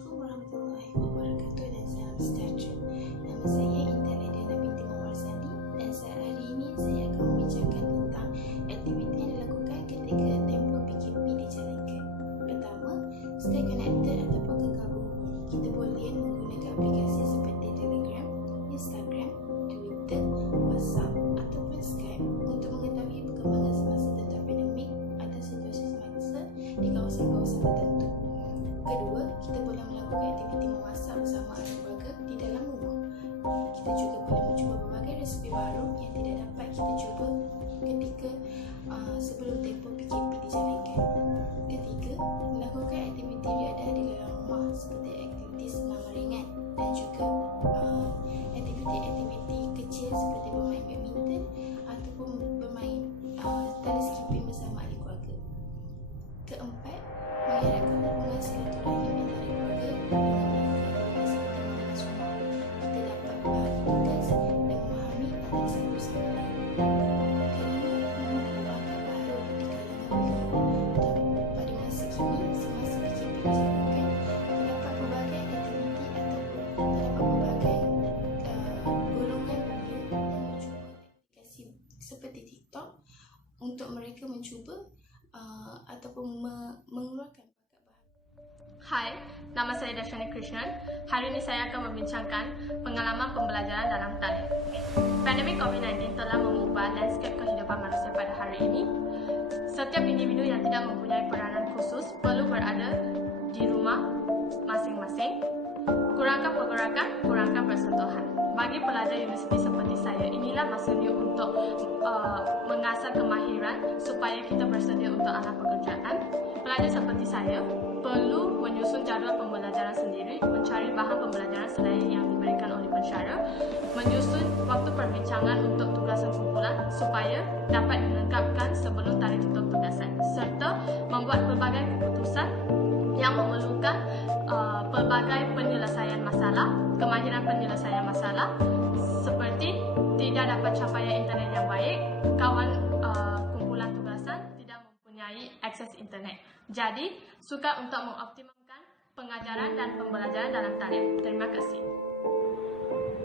Assalamualaikum warahmatullahi wabarakatuh dan salam sejahtera. Nama saya Intan Ediana binti Mawar Sani dan hari ini saya akan membincangkan tentang aktiviti yang dilakukan ketika tempoh PKP dijalankan. Pertama, stay connected ataupun kekal berhubung. Kita boleh menggunakan aplikasi seperti Telegram, Instagram, Twitter, WhatsApp ataupun Skype untuk mengetahui perkembangan semasa tentang pandemik atau situasi semasa di kawasan-kawasan tertentu. Kedua, kita boleh melakukan aktiviti memasak bersama ahli keluarga di dalam rumah. Kita juga boleh mencuba berbagai resipi baru yang tidak dapat kita cuba ketika sebelum tempoh PKP dijalankan. Ketiga, melakukan aktiviti riadah di dalam rumah seperti aktiviti senam ringan dan juga aktiviti-aktiviti kecil seperti bermain badminton ataupun bermain tali skipping bersama ahli keluarga. Keempat, mengeratkan hubungan silaturahim antara keluarga dengan melakukan aktiviti seperti mengemas rumah. Kita dapat berbahagi tugas dan memahami antara satu sama lain. Kelima, membuat baru di kalangan belia. Pada masa kini, semasa PKP dijalankan, terdapat pelbagai aktiviti ataupun terdapat pelbagai golongan belia yang mencuba aplikasi seperti TikTok untuk mereka mencuba ataupun mengeluarkan bakat bahagia. Hai, nama saya Dashani Krishnan. Hari ini saya akan membincangkan pengalaman pembelajaran dalam talian. Pandemik COVID-19 telah mengubah landscape kehidupan manusia pada hari ini. Setiap individu yang tidak mempunyai peranan khusus perlu berada di rumah masing-masing. Kurangkan pergerakan, kurangkan persentuhan. Bagi pelajar universiti seperti saya, inilah masanya untuk mengasah kemahiran supaya kita bersedia untuk alam pekerjaan. Pelajar seperti saya perlu menyusun jadual pembelajaran sendiri, mencari bahan pembelajaran selain yang diberikan oleh pensyarah, menyusun waktu perbincangan untuk tugasan kumpulan supaya dapat dilengkapkan sebelum tarikh tutup tugasan, serta membuat pelbagai keputusan yang memerlukan pelbagai penyelesaian masalah, kemahiran penyelesaian masalah seperti tidak dapat capaian internet yang baik, kawan kumpulan tugasan tidak mempunyai akses internet. Jadi, sukar untuk mengoptimalkan pengajaran dan pembelajaran dalam talian. Terima kasih.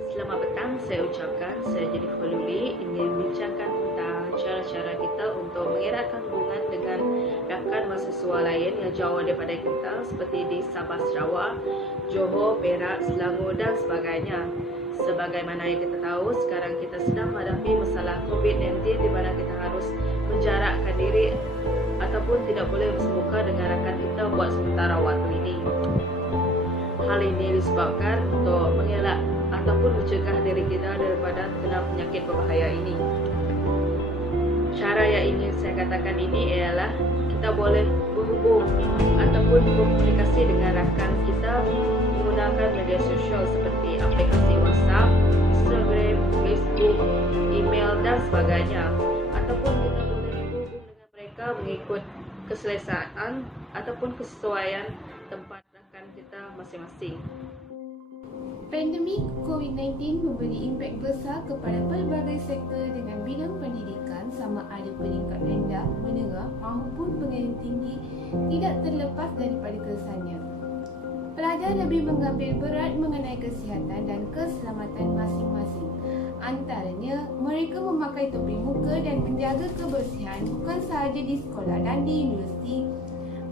Selamat petang, saya ucapkan saya Jennifer Luli ingin bincangkan tentang cara-cara kita untuk mengeratkan hubungan dengan rakan mahasiswa lain yang jauh daripada kita seperti di Sabah, Sarawak, Johor, Perak, Selangor dan sebagainya. Sebagaimana yang kita tahu, sekarang kita sedang menghadapi masalah COVID-19 di mana kita harus menjarakkan diri ataupun tidak boleh bersemuka dengan rakan kita buat sementara waktu ini. Hal ini disebabkan untuk mengelak ataupun mencegah diri kita daripada terkena penyakit berbahaya ini. Cara yang ingin saya katakan ini ialah kita boleh berhubung ataupun berkomunikasi dengan rakan kita menggunakan media sosial seperti aplikasi WhatsApp, Instagram, Facebook, email dan sebagainya. Ataupun kita boleh berhubung dengan mereka mengikut keselesaan ataupun kesesuaian tempat rakan kita masing-masing. Pandemik COVID-19 memberi impak besar kepada pelbagai sektor dengan bidang pendidikan sama ada peringkat rendah, menengah maupun pengenalan tinggi tidak terlepas daripada kesannya. Pelajar lebih mengambil berat mengenai kesihatan dan keselamatan masing-masing. Antaranya, mereka memakai topi muka dan menjaga kebersihan bukan sahaja di sekolah dan di universiti,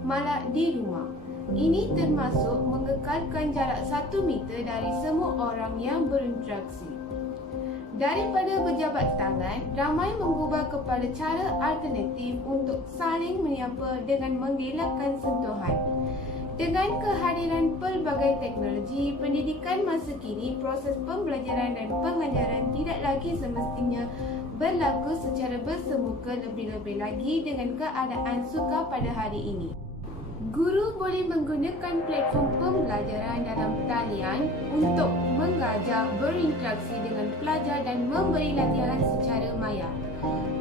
malah di rumah. Ini termasuk mengekalkan jarak 1 meter dari semua orang yang berinteraksi. Daripada berjabat tangan, ramai mengubah kepada cara alternatif untuk saling menyapa dengan mengelakkan sentuhan. Dengan kehadiran pelbagai teknologi, pendidikan masa kini, proses pembelajaran dan pengajaran tidak lagi semestinya berlaku secara bersemuka, lebih-lebih lagi dengan keadaan sukar pada hari ini. Guru boleh menggunakan platform pembelajaran dalam talian untuk mengajar, berinteraksi dengan pelajar dan memberi latihan secara maya.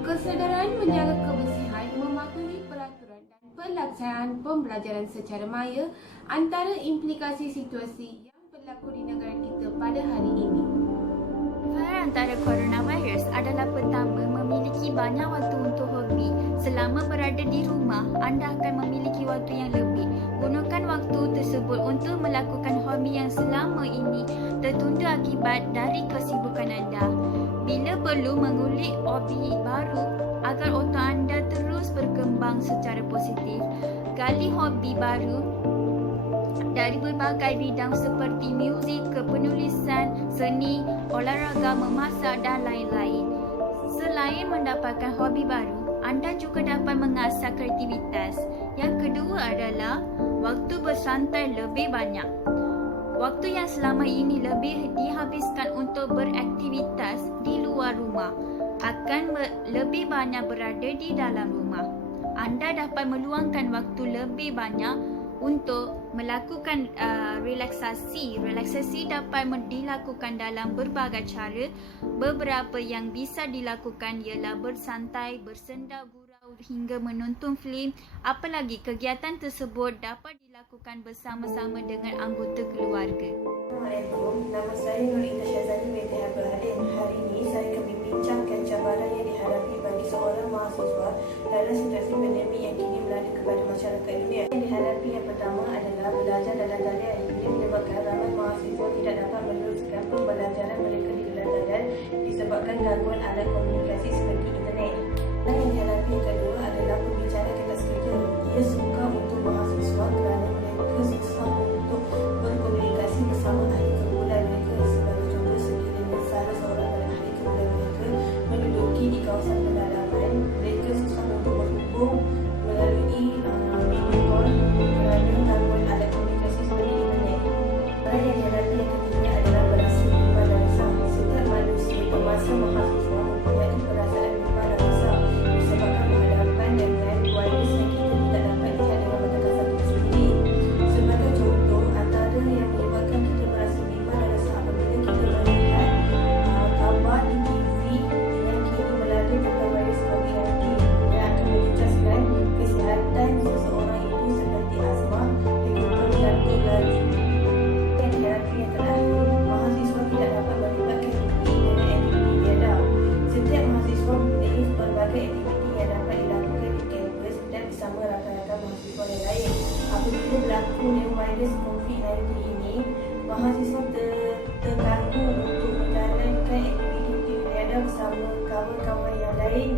Kesedaran menjaga kebersihan, mematuhi peraturan dan pelaksanaan pembelajaran secara maya antara implikasi situasi yang berlaku di negara kita pada hari ini. Varian antara coronavirus adalah pertama, memiliki banyak waktu untuk hobi. Selama berada di rumah, anda akan memiliki waktu yang lebih Gunakan waktu tersebut untuk melakukan hobi yang selama ini tertunda akibat dari kesibukan anda. Bila perlu, mengulik hobi baru agar otak anda terus berkembang secara positif. Gali hobi baru dari berbagai bidang seperti muzik, penulisan, seni, olahraga, memasak dan lain-lain. Selain mendapatkan hobi baru, anda juga dapat mengasah kreativitas. Yang kedua adalah waktu bersantai lebih banyak. Waktu yang selama ini lebih dihabiskan untuk beraktivitas di luar rumah akan lebih banyak berada di dalam rumah. Anda dapat meluangkan waktu lebih banyak untuk melakukan relaksasi. Relaksasi dapat dilakukan dalam berbagai cara. Beberapa yang bisa dilakukan ialah bersantai, bersenda gurau hingga menonton filem. Apalagi kegiatan tersebut dapat dilakukan bersama-sama dengan anggota keluarga. Assalamualaikum, nama saya Nurita Syazali binti Abdul Halim. Hari ini saya akan membincangkan cabaran yang dihadapi bagi seorang mahasiswa dalam situasi pandemik yang kini melanda kepada masyarakat dunia. Yang dihadapi yang pertama adalah belajar dalam talian. Ini menyebabkan ramai mahasiswa tidak dapat meneruskan pembelajaran mereka di dalam talian disebabkan gangguan alat komunikasi seperti internet. Dan yang dihadapi yang kedua adalah pembicaraan kertas kerja. Ia sukar untuk mahasiswa kerana mereka susah untuk berkomunikasi bersama ahli kumpulan mereka. Sebagai contoh, sekiranya salah seorang dari ahli kumpulan mereka menduduki di kawasan pedalaman, mereka susah untuk berhubung melalui video call kerana gangguan alat komunikasi seperti internet. Dan yang dihadapi yang ketiga adalah berasa bimbang dan resah. Setiap manusia bermasa mahasiswa mempunyai perasaan bimbang dan resah disebabkan berhadapan dengan virus yang kita tidak dapat lihat dengan mata kasar kita sendiri. Sebagai contoh, antara yang menyebabkan kita merasa bimbang dan resah apabila kita melihat kabar di TV yang kini melanda tentang virus COVID-19 yang akan menjejaskan kesihatan seseorang itu seperti asma, hipertensi jantung laju. Yang dihadapi yang terakhir, mahasiswa tidak dapat melibatkan diri dengan aktiviti biadab. Setiap mahasiswa mempunyai berbagai aktiviti yang dapat dilakukan di kampus dan bersama rakan-rakan mahasiswa yang lain. Apabila berlakunya virus COVID-19 ini, mahasiswa terganggu untuk menjalankan aktiviti biadab bersama kawan-kawan yang lain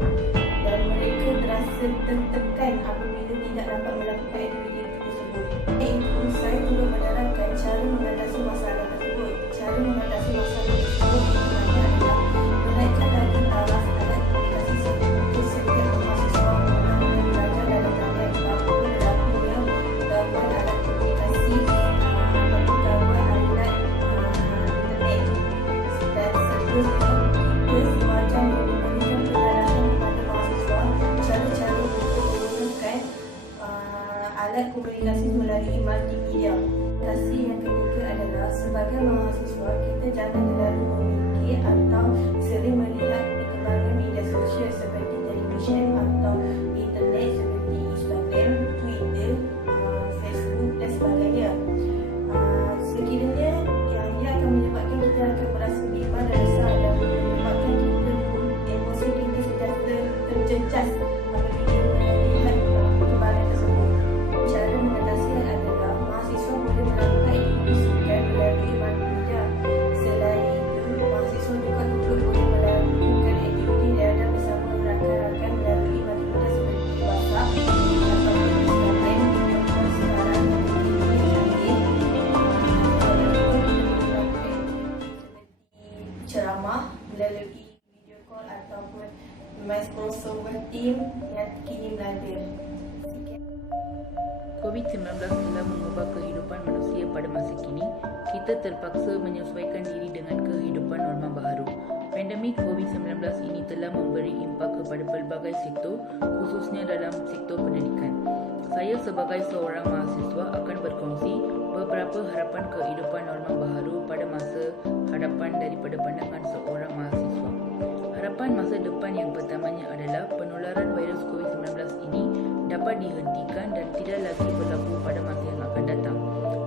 dan mereka terasa tertekan apabila tidak dapat melakukan aktiviti tersebut. Itu saya turut menerangkan cara mengatasi masalah tersebut. Cara mengatasi masalah tersebut sebenarnya adalah menaikkan lagi taraf alat komunikasi untuk setiap mahasiswa menggunakan belajar dalam talian apapun berlakunya gangguan alat komunikasi ataupun gangguan alat internet dan seterusnya. Kita sewajarnya memberikan penjelasan kepada mahasiswa cara-cara untuk menggunakan alat komunikasi melalui multimedia. Komunikasi yang ketiga adalah sebagai mahasiswa kita jangan terlalu memikir atau sering melihat perkembangan media sosial seperti televisyen atau internet seperti Instagram, Twitter, Facebook dan sebagainya. Sekiranya ia akan menyebabkan kita akan merasa bimbang dan resah dan menyebabkan kita emosi kita sentiasa terjejas apabila melihat perkembangan tersebut. Cara mengatasi adalah mahasiswa boleh melakukan aktiviti sukan melalui multimedia. Selain itu, mahasiswa juga boleh melakukan aktiviti dalam bersama rakan-rakan melalui multimedia seperti WhatsApp ataupun Instagram yang sekarang menjadi canggih. Ceramah melalui video call ataupun Microsoft Team yang kini melanda. COVID-19 telah mengubah kehidupan manusia pada masa kini. Kita terpaksa menyesuaikan diri dengan kehidupan norma baru. Pandemik COVID-19 ini telah memberi impak kepada pelbagai sektor, khususnya dalam sektor pendidikan. Saya sebagai seorang mahasiswa akan berkongsi beberapa harapan kehidupan norma baru pada masa hadapan daripada pandangan seorang mahasiswa. Harapan masa depan yang pertamanya adalah penularan virus COVID-19 ini dapat dihentikan dan tidak lagi berlaku pada masa yang akan datang.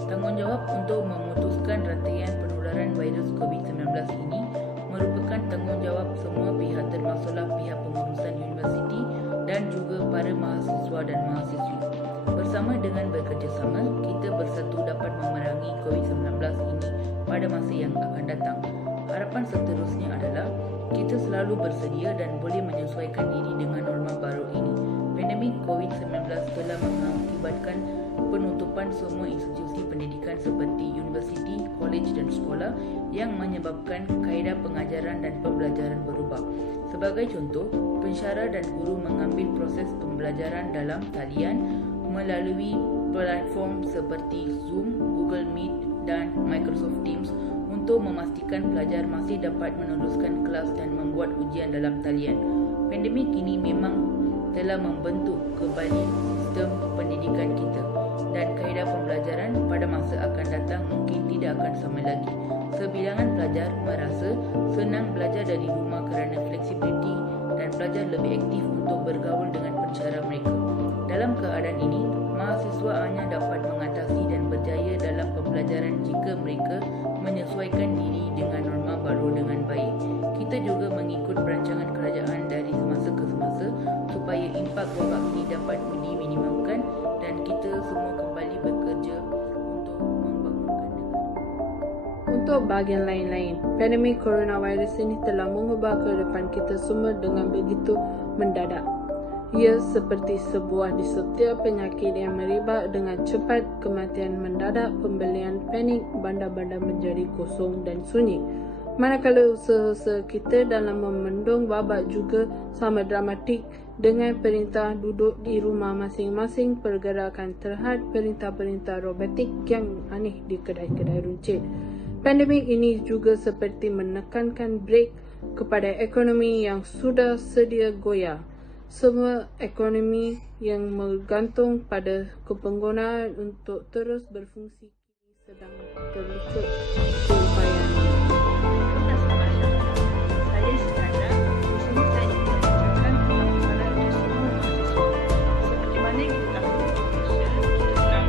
Tanggungjawab untuk memutuskan rantaian penularan virus COVID-19 ini merupakan tanggungjawab semua pihak termasuklah pihak pengurusan universiti dan juga para mahasiswa dan mahasiswi. Bersama dengan bekerjasama, dapat memerangi COVID-19 ini pada masa yang akan datang. Harapan seterusnya adalah kita selalu bersedia dan boleh menyesuaikan diri dengan norma baru ini. Pandemik COVID-19 telah mengakibatkan penutupan semua institusi pendidikan seperti universiti, kolej dan sekolah yang menyebabkan kaedah pengajaran dan pembelajaran berubah. Sebagai contoh, pensyarah dan guru mengambil proses pembelajaran dalam talian melalui platform seperti Zoom, Google Meet dan Microsoft Teams untuk memastikan pelajar masih dapat meneruskan kelas dan membuat ujian dalam talian. Pandemik ini memang telah membentuk kembali sistem pendidikan kita dan kaedah pembelajaran pada masa akan datang mungkin tidak akan sama lagi. Sebilangan pelajar merasa senang belajar dari rumah kerana fleksibiliti dan belajar lebih aktif untuk bergaul dengan pensyarah mereka. Dalam keadaan ini, mahasiswa hanya dapat mengatasi dan berjaya dalam pembelajaran jika mereka menyesuaikan diri dengan norma baru dengan baik. Kita juga mengikut perancangan kerajaan dari semasa ke semasa supaya impak wabak ini dapat diminimumkan dan kita semua kembali bekerja untuk membangunkan negara. Untuk bahagian lain-lain, pandemik coronavirus ini telah mengubah kehidupan kita semua dengan begitu mendadak. Ia seperti sebuah disertai penyakit yang merebak dengan cepat, kematian mendadak, pembelian panik, bandar-bandar menjadi kosong dan sunyi. Manakala usaha kita dalam memendung wabak juga sama dramatik dengan perintah duduk di rumah masing-masing, pergerakan terhad, perintah-perintah robotik yang aneh di kedai-kedai runcit. Pandemik ini juga seperti menekankan brek kepada ekonomi yang sudah sedia goyah. Semua ekonomi yang bergantung pada kepenggunaan untuk terus berfungsi sedang terlucut keupayaan. Saya sekarang di sini saya ingin membincangkan tentang masalah itu semua mahasiswa. Seperti mana yang kita tahu, Malaysia kita sekarang ini sedang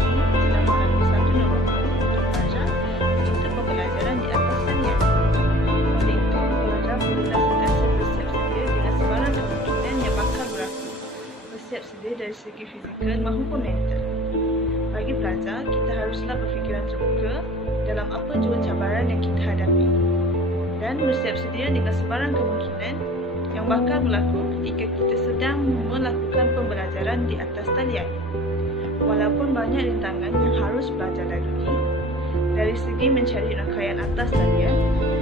mengalami satu norma baru untuk belajar, iaitu pembelajaran di atas talian. Oleh itu, pelajar perlulah sentiasa bersiap sedia dengan sebarang kemungkinan yang bakal berlaku. Bersiap sedia dari segi fizikal maupun mental. Bagi pelajar, kita haruslah berfikiran terbuka dalam apa jua cabaran yang kita hadapi dan bersiap sedia dengan sebarang kemungkinan yang bakal berlaku ketika kita sedang melakukan pembelajaran di atas talian. Walaupun banyak rintangan yang harus belajar lalui dari segi mencari rangkaian atas talian,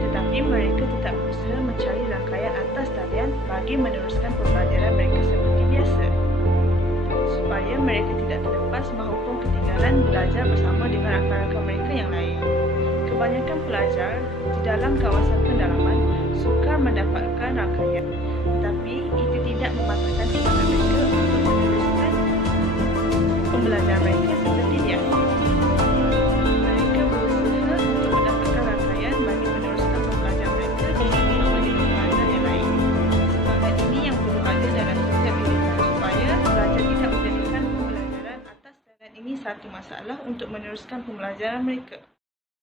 tetapi mereka tetap berusaha mencari rangkaian atas talian bagi meneruskan pembelajaran mereka seperti biasa, supaya mereka tidak terlepas maupun ketinggalan belajar bersama dengan rakan-rakan mereka yang lain. Kebanyakan pelajar di dalam kawasan pendalaman sukar mendapatkan rangkaian, tetapi itu tidak mematahkan semangat mereka untuk meneruskan pembelajaran mereka seperti biasa. Mereka berusaha untuk mendapatkan rangkaian bagi meneruskan pembelajaran mereka bersama dengan pelajar yang lain. Semangat ini yang perlu ada dalam setiap individu supaya pelajar tidak menjadikan pembelajaran atas talian ini satu masalah untuk meneruskan pembelajaran mereka.